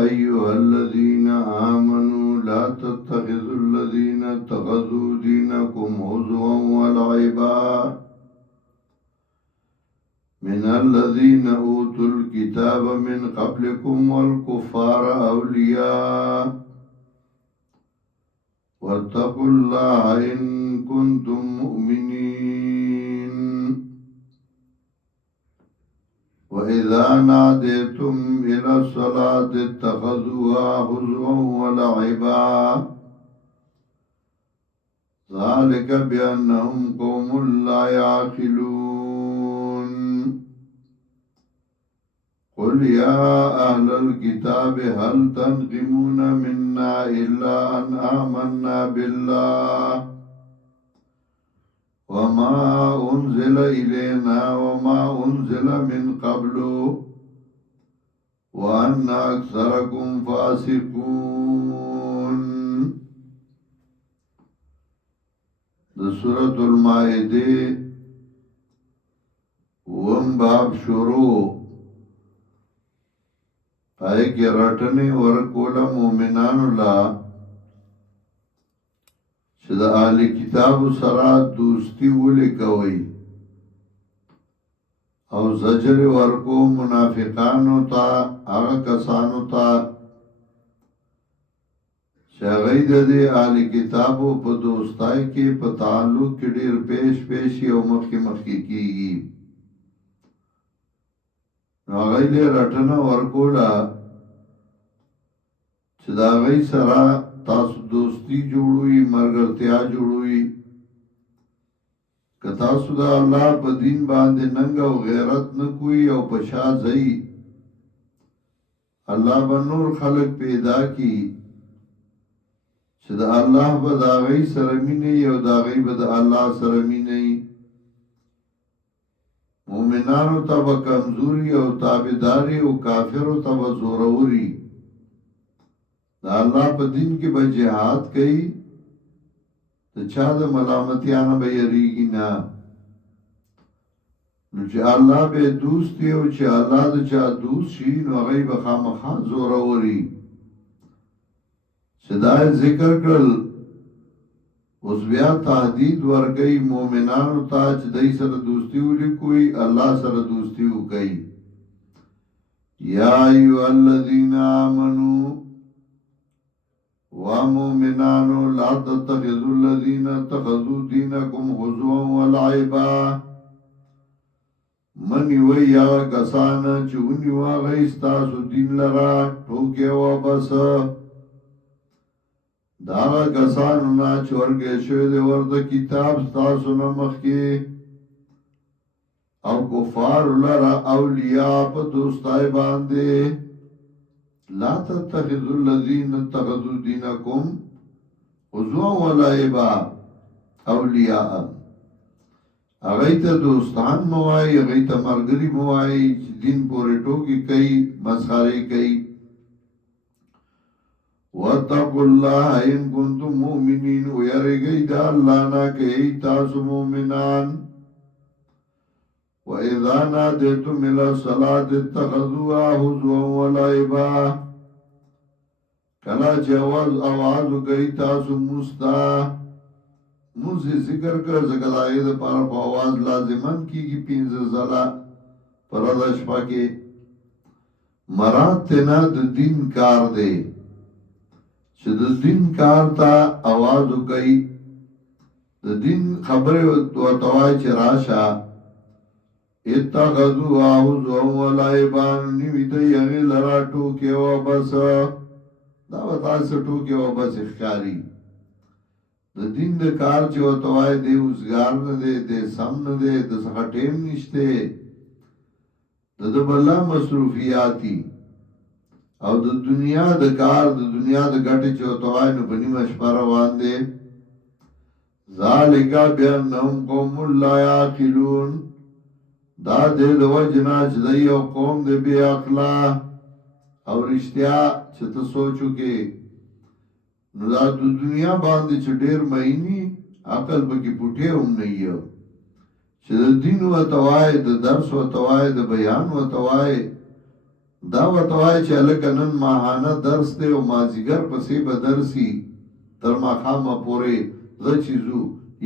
أيها الذين آمنوا لا تتخذوا الذين اتخذوا دينكم هزوا ولعبا من الذين أوتوا الكتاب من قبلكم والكفار أولياء واتقوا الله إن كنتم مؤمنين وإذا ناديتم إلى الصلاة اتخذوها هزوا ولعبا ذلك بأنهم قوم لا يعقلون قل يا أهل الكتاب هل تنقمون منا إلا أن آمنا بالله وما أنزل إلينا وما أنزل من قبل وأن أكثركم فاسقون. سورة المائدة باب شروع پای کې رټنې ورکوله مومنانو لا چې د اهل کتاب سره دوستی ولې کوي او زجر ورکو منافقانو ته هغه کسانو ته چې هغوی د دې اهل کتابو په دوستۍ کې په تعلق کې ډېر پیش او مخکې کېږي نو هغوی له رټنه ورکوله چې د هغوی سره تاسو دوستی جوړوي ملګرتیا جوړوي که تاسو د الله په دین باندې ننګ او غیرت نه کوئ او په شا ځئ الله به نور خلق پیدا کی چې د الله به د هغوی سره مینه او د هغوی به د الله سره مینه مومنانو ته به کمزوري او تابعداري او کافرو ته به زوروري د الله په دین کې به جهاد کوي د چا د ملامتیا نه به یریږي نه نو چې الله به دوست دی او چې الله د چا دوست شي نو هغوی به خامخا زوروري چې دا ذکر کړل اوس بیا تهدید ورکوي مومنانو ته چې دای سره دوستي ولیکوي الله سره دوستي وکوي یا ایها الذین آمنوا ومؤمنانو لا تتخذوا الذين اتخذوا دينكم هزوا ولعبا منی وی یا کسان چې ونیو هغه ستاسو دین لرا ټوکې و بس دا کسانو نه چې ورکې شوی دی ورته کتاب ستاسو نه مخکې او کفار لرا اولیاء په دوستای باندې لا تتخذوا الذين اتخذوا دينكم هزوا ولعبا اولیاء هغوی ته دوستان موای هغوی ته ملګري موای چې دین پورې ټوکې کوي مسخرې کوي واتقوا الله ان كنتم مؤمنين ويرګئ د الله نه کوي تاسو مؤمنان وَإِذَا نَادَيْتُمْ إِلَى الصَّلَاةِ اتَّخَذُوهَا هُزُوًا وَلَعِبًا کله چې आवाज وکړي تاسو مستا موږ ذکر کړ ځکه د هغې دپاره په आवाज لازمن کېږي 15 ځله په ورځ شپه کې مراد تېنه د دین کار دی چې د دین کار ته आवाज وکړي د دین خبرې ورته وایي چې راشه اتخذوا هزوا ولعبا نیوی دی هغې لره ټوکې و بس دا به تاسو ټوکې و بس ښکاري د دین د کار چې ورته وایي دی اوزګار نه دی دی سم نه دی د څخه ټیم نشته د ده بله مصروفیاتي او د دنیا د کار د دنیا د ګټې چې ورته وایي نو په نیمه شپه روان دی ذالک بأنهم قوم لا یعقلون دا دې د وجنا چې د یو قوم د بی عقلا او رښتیا چې ته سوچو کې نو دا د دنیا باندې چې ډېر مینی عقل به کې پټې هم نه یو چې د دین ورته وایي د درس ورته وایي د بیان ورته وایي دا وتوای چې لکه نن ماهانه درس دی او مازیګر پسې به درسي تر ماښامه پورې زه چې ځو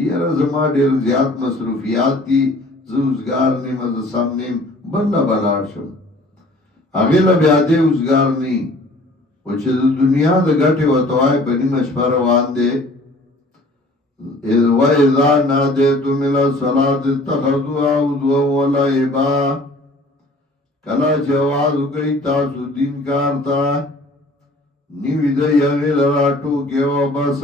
یاره زما ډېر زیات مصروفیات دي زه اوزګار نیم زه سم نیم بل نه به لاړ شم هغې له بیا دې اوزګار نی و چې د دنیا د ګټې وتوای په نیمه شپه روان دی وَإِذَا نَادَيْتُمْ إِلَى الصَّلَاةِ اتَّخَذُوهَا هُزُوًا وَلَعِبًا کله چې आवाज وکړي تاسو دین کار ته نیوی د یغې لرا ټوکې او بس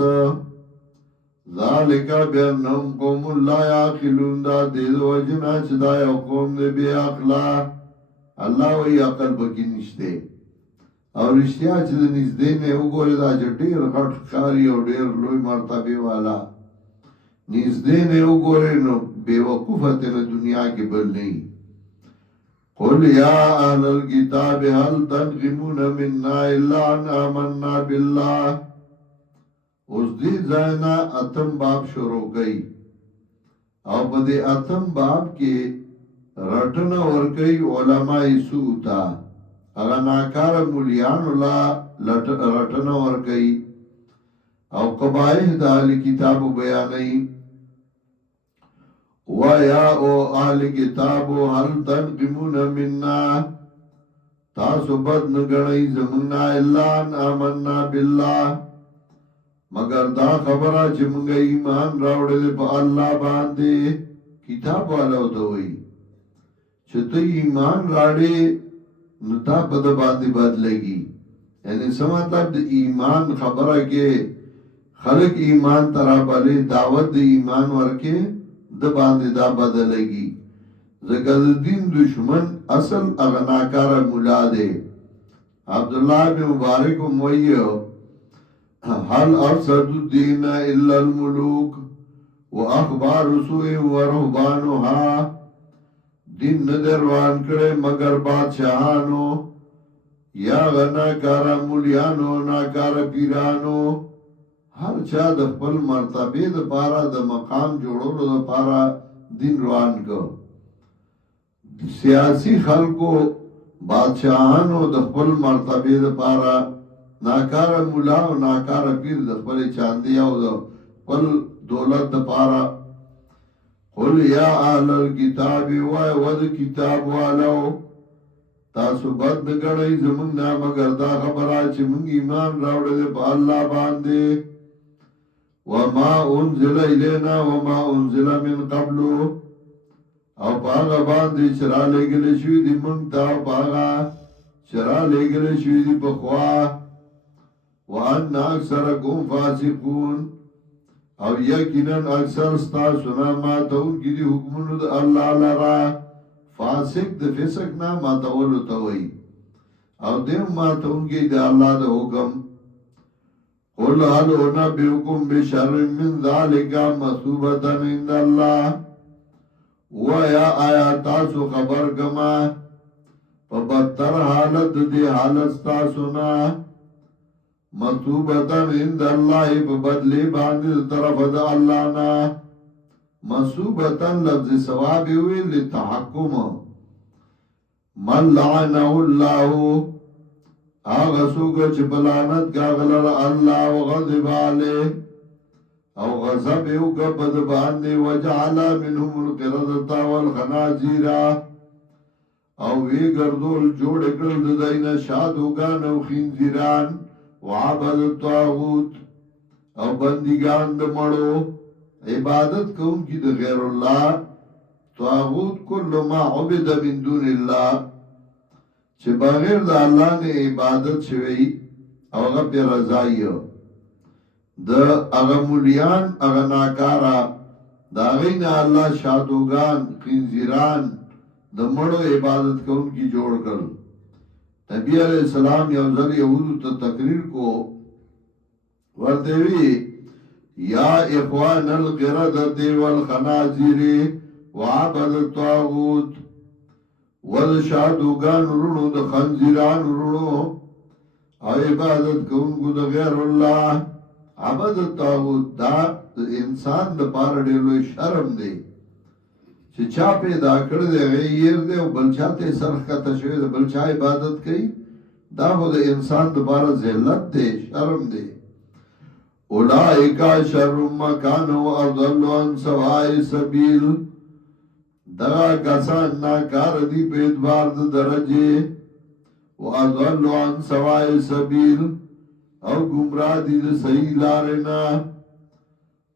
ذالک بأنهم قوم لا یعقلون دا دې د وجې نه چې دا یو قوم دی بې عقله الله وایي عقل پکې نشته او رښتیا چې د نږدې نه وګورې دا چې ډېر غټ ښکاري او ډېر لوی مرتبې والا نږدې نه وګورې نو بېوقوفه ترې دنیا کې بل نه قل یا اهل الكتاب هل تنقمون منا الا ان آمنا بالله اوس دې ځای نه اتم باب شروع کړي او په دې اتم باب کې رټنه ورکړي علماء سوء ته هغه ناکاره مولیانو لا رټنه ورکړي او قبایح د اهل کتابو بیانوي وَيَا او اهل کتابو هل تنقمون منا تاسو بد نگنئی زمنا الا ان آمنا بالله مگر دا خبره چې موږ ایمان راوړل په الله باندې کتاب والو ته وایي چې ته ایمان راړې نو تا په د باندې بدلېږي یعنی څه مطلب د ایمان خبره کې خلق ایمان ترابلې دعوت د ایمان ورکې د باندې دا بدلېږي ځکه د دین دشمن اصل اغناکار مولا دی عبدالله بن مبارک وایي هل افسد الدین الا الملوک واخبار سوء ورهبانها دین ندروان کړي مگر بادشاہانو یا غناکار مولیانو ناکار پیرانو هر چا د خپل مرتبه د پاره د مقام جوړولو د پاره دین روان کو سیاسی خلکو بادشاہانو د خپل مرتبه د پاره ناکار مولا او ناکار پیر د خپل چاندی او د خپل دولت د پاره قل یا اهل الكتاب ود کتاب والو تاسو بد نګړی زمونږ نه مگر دا خبره چې مونږ ایمان راوړل په الله باندې وما انزل الینا وما انزل من قبل او پاغه باندې چرا لګل شوی دی مونږ ته پاغه چرا لګل شوی دی په خوا وان اکثرکم فاسقون او یقینا اکثر ستاسو نه ماتون کی دی حکمونو د الله لرا فاسق د فسق نه ماتول ته وای او دې ماتون کی د الله د حکم قل هل انبئكم بشر من ذلك مثوبة عند الله ويا آیا تاسو خبر کما په بدتر حالت دی حالت تاسو نه مثوبة عند الله په بدلی باندې طرف د الله نه مثوبة لفظ ثواب وی لتحکم من لعنه الله آغا سوگا چه بلانت کاغلر اللہ و غضب آلے او غضب اوگا بدباندے وجعلا منهم القردتا والخنازیرا او وی گردول جوڑ اکرل ددائینا شادوگان او خینزیران وعبد الطاغوت او بندگان دمڑو عبادت کون کی د غیر اللہ طاغوت کل ما عبد من دون اللہ چې بغیر د الله نه عبادت شوی او هغه په رضای د هغه مولیان هغه ناکارا دا غینه الله شادوغان خنزیران د مړو عبادت کوونکی جوړ کړ نبی علیہ السلام یو ځل یهودو ته تقریر کو ورته وی یا اخوان القردة والخنازیر وعبد الطاغوت والشادوغان رونو د خنزیران رونو او عبادت کوونکو د غیر الله عبادت الطاغوت دا انسان د پاره ډېر لوی شرم دی چې چا پیدا کړی دی هغه یې دی او بل چا ته سر ښکته شوی دی، بل چا عبادت کوي، دا خو د انسان دپاره ذلت دی، شرم دی. اولئک شر مکان واضل عن سواء السبیل، دغه کسان ناکار دي په اعتبار د درجې، واضل عن سواء السبیل او گمراه دي د صحیح لارې نه.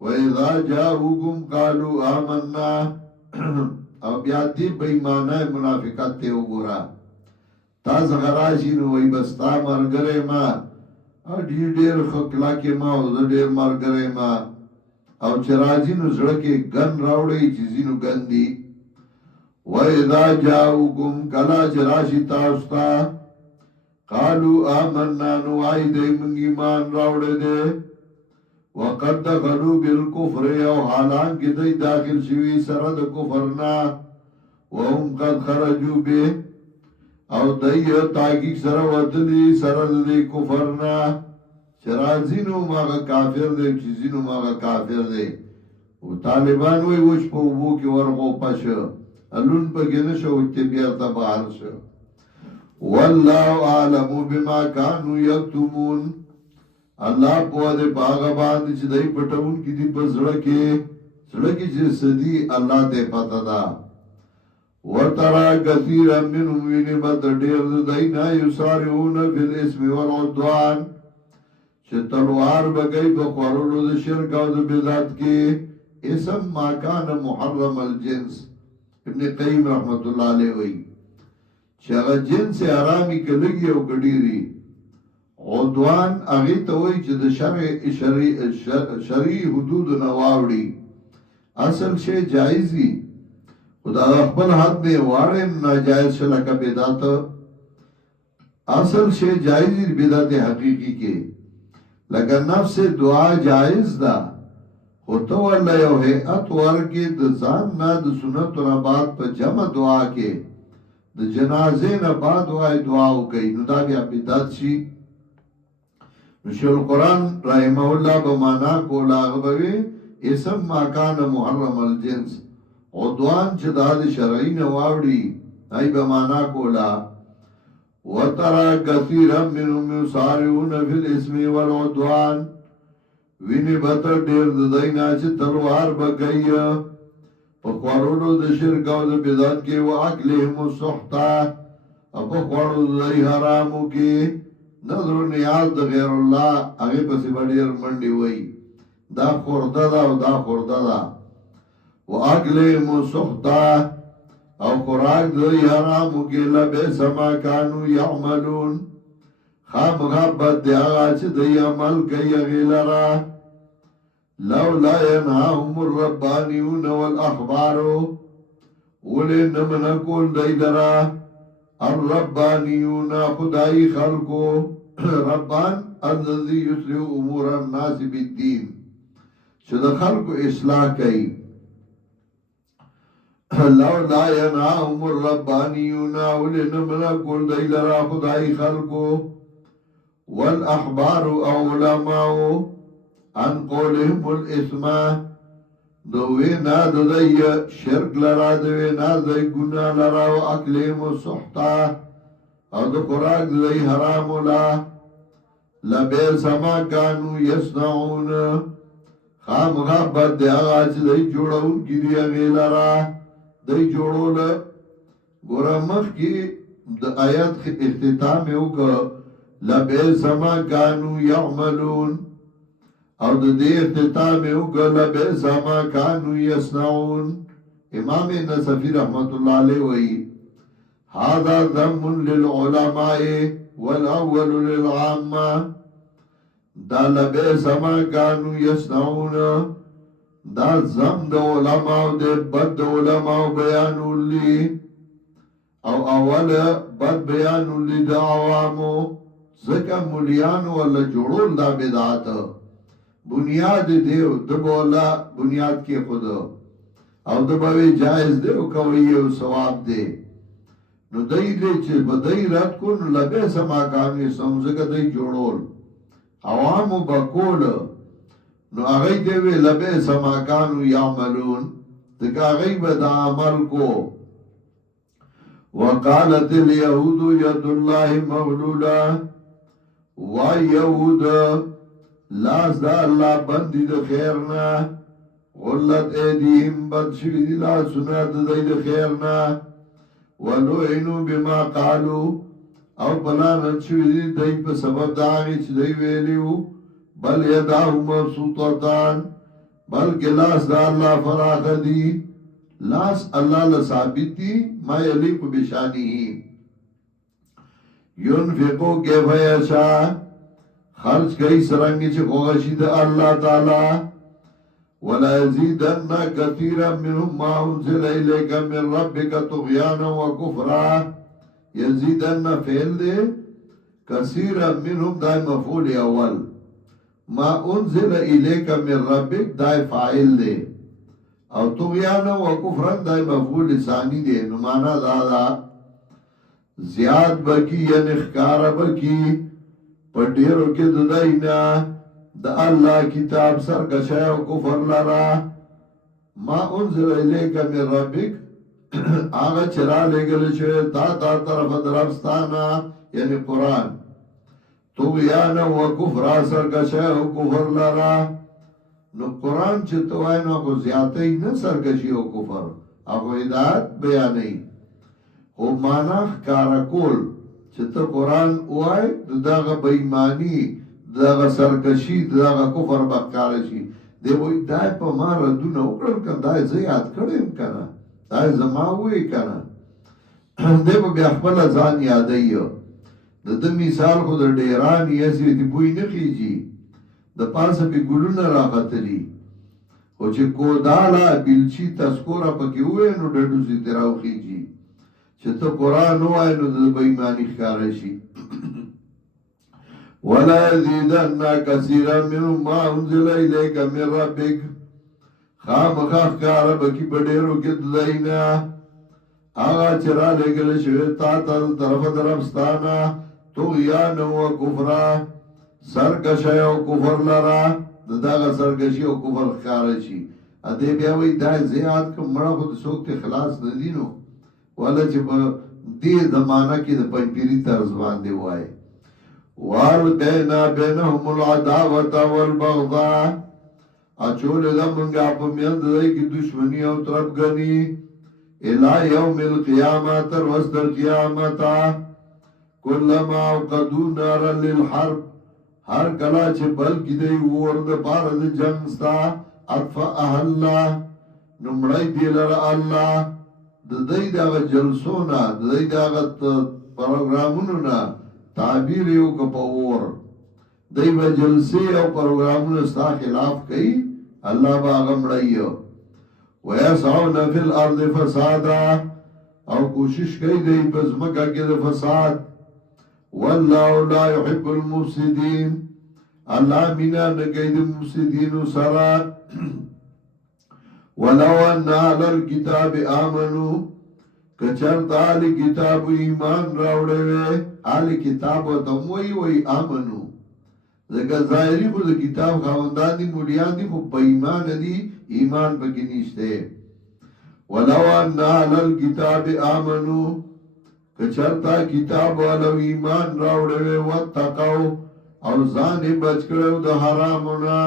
واذا جاءوكم قالوا آمنا او بیا دې بېمانه منافقت ته وګوره، تا څنګه راشي نو وایي بس تا ملګری ما او ډېر ښه کلاکې ما او زه ډېر ملګری ما، او چې راځي نو زړه کې ګن راوړی چې ځینو ګن دي. واذا جاءوكم کله چې راشي تاسو ته قالوا آمنا نو وایي دی موږ ایمان راوړی دی، وقد دخلوا بالکفر او حالانکه دی داخل شوي سره د کفر نه، وهم قد خرجوا به او دی تحقیق سره وتلي سره د کفر نه، چې راځي نو ماغه کافر دی، چې ځي نو ماغه کافر دی. او طالبان وایي اوس په اوبو کې ورغوپه شه، الون پکې نه شو چې بیرته بهر شه. والله اعلم بما كانوا یکتمون، الله په دې باغ باندې چې دای پټون کې دي په زړه کې چې سدي الله ته پتا ده. وترى كثيرا منهم وینبت ډېر دینا یسارعون فی الاسم والعدوان، چې تلوار بګی په خورلو د شرک او د بدعت کې. اسم ما کان محرم الجنس، ابن قیم رحمت الله علیه وی چې هغه جنس حرامي کلګي او ګډيري. عدوان هغه ته وایي چې د شرعي حدود نه واوړي، اصل شی جایز وي، خدا خپل حد نه واړي ناجایز شل کا بدعت، اصل شی جایز وي، بدعت حقيقي کې لکه نفس دعا جایز ده، خو ته ولله یو هيئت ورکې د ځان نه د سنت نه بعد په جمع دعا کې د جنازې نه بعد وای دعا وکړي، نو دا بیا بدعت شي. شیخ القرآن رحمه الله بمانا کولا غبوی اسم ما کان محرم الجنس، عدوان چې دا د شرعي نه واوړي ای بمانا کولا. وترى كثيرا منهم يسارعون في الاسم والعدوان، ویني بته ډېر د دینا چې تلوار بګي په خورولو د شرک او د بدعت کې، واکلهم السحتا او په خورولو د حرامو کې، نظر و نیاز د غیر الله هغه پسې ډېر منډي وای، دا خورده ده او دا خورده ده. واکلهم السحتا او خوراک د حرامو کې، لبئس ما كانوا يعملون، خامخا بد دی هغه چې دوی عمل کوي هغې لره. لولا ینهاهم الربانیون والاحبار، ولې نه منع کول دی لره الربانیون خدای خلقو، ربان الذي يسرع امور الناس بالدين، چې د خلقو اصلاح کوي. لولا ینهاهم الربانیون، ولې نه منع کول دی لره خدای خلقو، والاحبار او علماء عن قولهم الاسم، دوینا ددی شرک لرا، دوینا دی گناہ لرا، و اکلهم السحتا او دو خوراک دی حرام لا. لبئس ما كانوا يصنعون، خامخا بد دی هغه چې دی جوړون کی دی هغې لرا، دی جوړول. ګوره مخکې د آیات اختتام یې وکړه لبئس ما كانوا يعملون، او د دې اختتام یې وکړه لبئس ما كانوا يصنعون. امام نصفی رحمت الله علیه وایي هذا ذم للعلماء والاول للعامه، دا لبئس ما كانوا يصنعون دا ذم د علماء د بد د علماء بیانولی، او اول بد بیانولی د عوامو، ځکه مولیانو ولا جوړول دا بدعت، بنیاد دیو د بولا بنیاد کې خود او د بوي جائز دی او کوي او ثواب دی. نو دای دې چې بدای رات کو نو لبه سما کامې سمزګه دای جوړول عوامو بکول، نو هغه دې وی لبه سما کانو یعملون، دکا غیب دا عمل کو. وقالت اليهود ید اللہ مغلولا، و یهود لاس دا اللہ بندی دا خیرنا، غلت ایدیهم بد شوی دی لاسونا دا دی دا خیرنا، ولعنوا بما قالو او بلانت شوی دی دی پا سبب داغی چی دی ویلیو، بل یداو مبسوطتان، بلکہ لاس دا اللہ فراخ دی، لاس اللہ لثابت دی ما یلیق بشانی ہی. ینفقو کیف یشا، خرچ کئی سرنگی چی خوغشی دا اللہ تعالی. ولا يزيدن كثيرا منهم ما انزل اليك من ربك طغيانا وكفرا. يزيدن فعل دے، كثيرا منهم دائم مفعول اول، ما انزل اليك من ربك دائم فاعل دے، او طغیانا و کفرن دائی مفعول ثانی دے. نمانا دادا زیاد بکی یا نخکار بکی پڑیرو کے ددائینا دا اللہ کتاب سرکشای و کفر لرا. ما انزل الیکا من ربک، آغا چرا لے گلے شوئے تا طرف درفستانا یعنی قرآن. طغیانا و کفر سرکشای و کفر لرا. نو قرآن چه تو آئی نو اکو زیادتی نا سرکشی و کفر، اکو ہدایت بیانی خو مانا کارکول چه تو قرآن اوائی داغا بیمانی داغا سرکشی داغا کفر بکارشی دے وی دائی پا ما ردون اکرل کن دائی زیاد کریم کنا دائی زماوی کنا دے پا بیخبال ازان یادئیو دا مثال خود دیرانی ایسی تی بوئی نخیجی د پاسه پی ګلونه راغتلی او چې کودالا بلچی تذکورا پکې وې نو ډډو سي تراو خيږي چې ته قران وای نو د بېماني ښکار شي. ولا يزيدن كثيرا مما انزل اليك من ربك، خامخا ښکار بکی بډېرو کې داینا هغه چې را لګل شوی تا ته طرف درفستانا طغیان و کفرا سرکشی او کفر لرا داغا سرکشی او کفر خارشی. ادھے بیاوی دائی زیاد کم مڑا خود سوکت خلاص ندینو والا چی دی زمانہ کی دا پنجپیری طرز باندے ہوئے. وَالْقَيْنَا بَيْنَهُمُ الْعَدَاوَةَ وَالْبَغْضَاءَ، اچول دا منگا پا میند دائی کی دشمنی او طرف گنی الى یوم القیامت وسط القیامتا کلما اوقدو نارا للحرب، ہر کلا چه بل کی دی ورد پارد جنگ ستا اطفاء اللہ نمڑای دیلر اللہ دی داغ جلسونا دی داغ پروگرامونونا تعبیر یو کپاور دی با جلسی او پروگرامون ستا خلاف کئی اللہ با غمڑائیو. ویسعون فی الارض فسادا، او کوشش کئی دی بزمکا کی دی فساد. واللہ لا يحب المفسدین، اللہ مینا نگید مفسدین سرا. ولو ان اہل الكتاب آمنو، کچرت آل کتاب ایمان راوڑے وے. آل کتاب و تموئی وی آمنو، ذکر ظاہری خود کتاب خواندان دی مولیان دی خود ایمان دی ایمان پکی نیشتے. ولو ان اہل الكتاب آمنو، کچرتا کتاب والو ایمان راوڑے واتقو او زان بچ کرو دا حرامونا،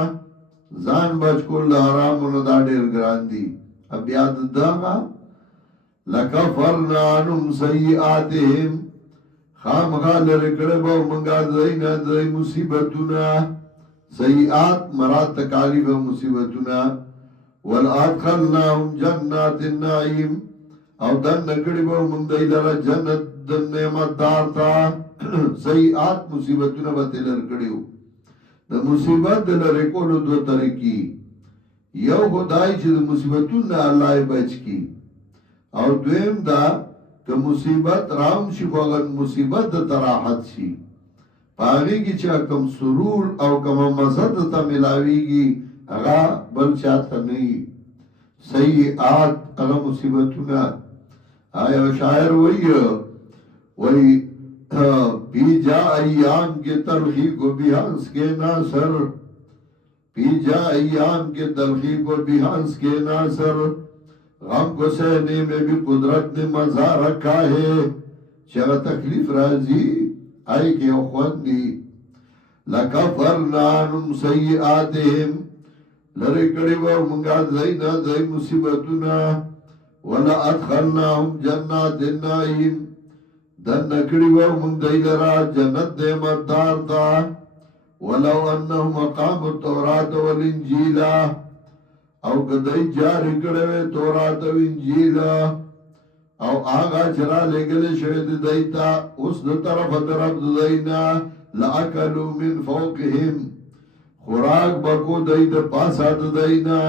زان بچ کل دا حرامونا دا دیر گران دی. اب یاد داغا لکفرنا عنم سیئاتهم، خام خال رکڑبا منگا دائینا دائی مصیبتونا. سیئات مراد تکالیف مصیبتونا. والادخلناهم جنات النعیم، او دن نکڑی با من دی لرا جنت دن نعمت دار تا. سیئات مصیبتونا با تلر کڑیو. دا مصیبت دلر کولو دو طرقی، یو خدای چی دا مصیبتونا اللہ بچ کی، او دویم دا که مصیبت رام شی خو اگر مصیبت دا تراحت شی پاگی کی چا کم سرور او کم مزد تا ملاوی گی اگا بل چاہتا نہیں. سیئات اگا مصیبتونا آیا شاعر وہی پی جا ایام کے تلخی کو بھی ہنس کے ناصر، پی جا ایام کے تلخی کو بھی ہنس کے ناصر. غم کو سہنے میں بھی قدرت نے مزہ رکھا ہے چاہ تکلیف راضی آئی کے خوندی لکفرنا عنهم سیئاتهم لرکڑی و منگا دینا دی مصیبتنا ولا ادخلناهم جنات النعیم دن نکڑی و منگ دی لرا جنت نعمت دار تا ولو انهم اقاموا التوراة والانجیل او کدی جاری کڑوے تورات و انجیل او آغا چرا لگل شوید دیتا اس دو طرف طرف دینا لأکلوا من فوقهم خوراک بکو دی د پاسا دینا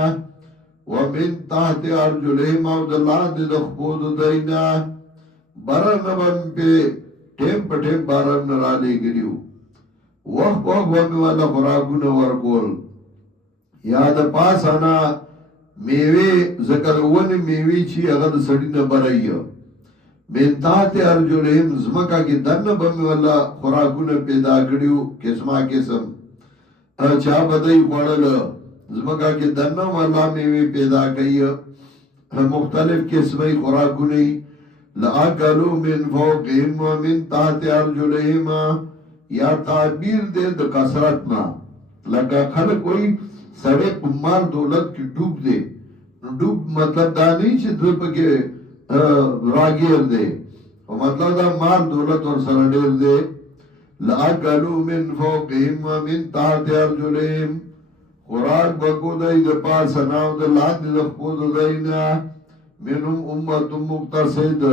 ومن تحت ارجلهم او دلان دی دخبود دینا برن بم پہ ٹیم پہ ٹیم بارن نرالے گریو وقت ومی والا خوراکون ورکول یاد پاسانا میوے ذکر ون میوے چی اغد سڑی نبرائی من تحت ارجلهم زمکا کی دن بمی والا خوراکون پیدا کریو قسمہ قسم چا بدئی خوڑل زمکا کی دن والا میوے پیدا کئی مختلف قسمی خوراکونی لَأَكَلُوا مِن فَوْقِهِمْ وَمِن تَحْتِ أَرْجُلِهِمْ یا تعبیر دے د کثرت نا لگا خلق کوئی سڑے مال دولت کی ڈوب دے ڈوب مطلب دا نہیں چھ دپ کے راگیر دے مطلب دا مال دولت اور سرڈیر دے لَأَكَلُوا مِن فَوْقِهِمْ وَمِن تَحْتِ أَرْجُلِهِمْ خوراک بکو دائی دا پاس ناو دا لان دا خود دائینا منہم امت مقتصد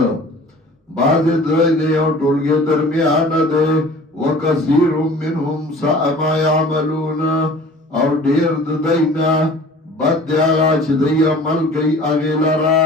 بعض درائنے اور ٹولگے درمیان دے وکثیر منہم ساء ما یعملون اور دیر دائینا بد دیاغا چھ دی عمل کئی اغیلارا